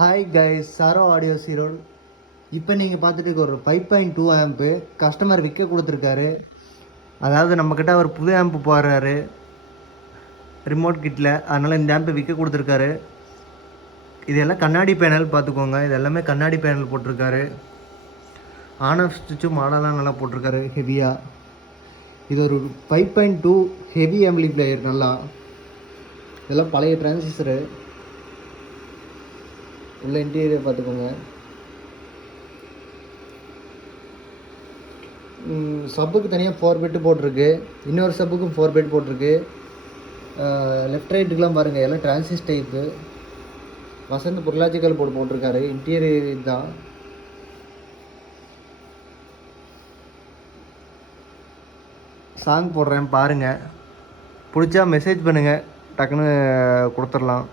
Hi guys, sorrow audio zero. இப்போ நீங்கள் பார்த்துட்டு ஒரு 5.2 ஆம்பு கஸ்டமர் விற்க கொடுத்துருக்காரு. அதாவது நம்மக்கிட்ட அவர் புது ஆம்பு போடுறாரு ரிமோட் கிட்டில், அதனால் இந்த ஆம்பு விற்க கொடுத்துருக்காரு. இதெல்லாம் கண்ணாடி பேனல் பார்த்துக்கோங்க, இது எல்லாமே கண்ணாடி பேனல் போட்டிருக்காரு. ஆன் ஆஃப் ஸ்விட்சும் மாடலாம் நல்லா போட்டிருக்காரு ஹெவியாக. இது ஒரு 5.2 ஹெவி ஆம்பிளிஃபையர். நல்லா இதெல்லாம் பழைய டிரான்சிஸ்டரு. உள்ள இன்டீரியர் பார்த்துக்கோங்க. சப்புக்கு தனியாக 4 பெட்டு போட்டிருக்கு, இன்னொரு சப்புக்கும் 4 பெட் போட்டிருக்கு. லெஃப்ட் ரைட்டுக்கெலாம் பாருங்கள், எல்லாம் டிரான்சிஸ் டைப்பு. வசந்த் பொருளாச்சிக்கல் போர்டு போட்டிருக்காரு. இன்டீரியர் இதுதான். சாங் போடுறேன் பாருங்கள். பிடிச்சா மெசேஜ் பண்ணுங்கள், டக்குன்னு கொடுத்துடலாம்.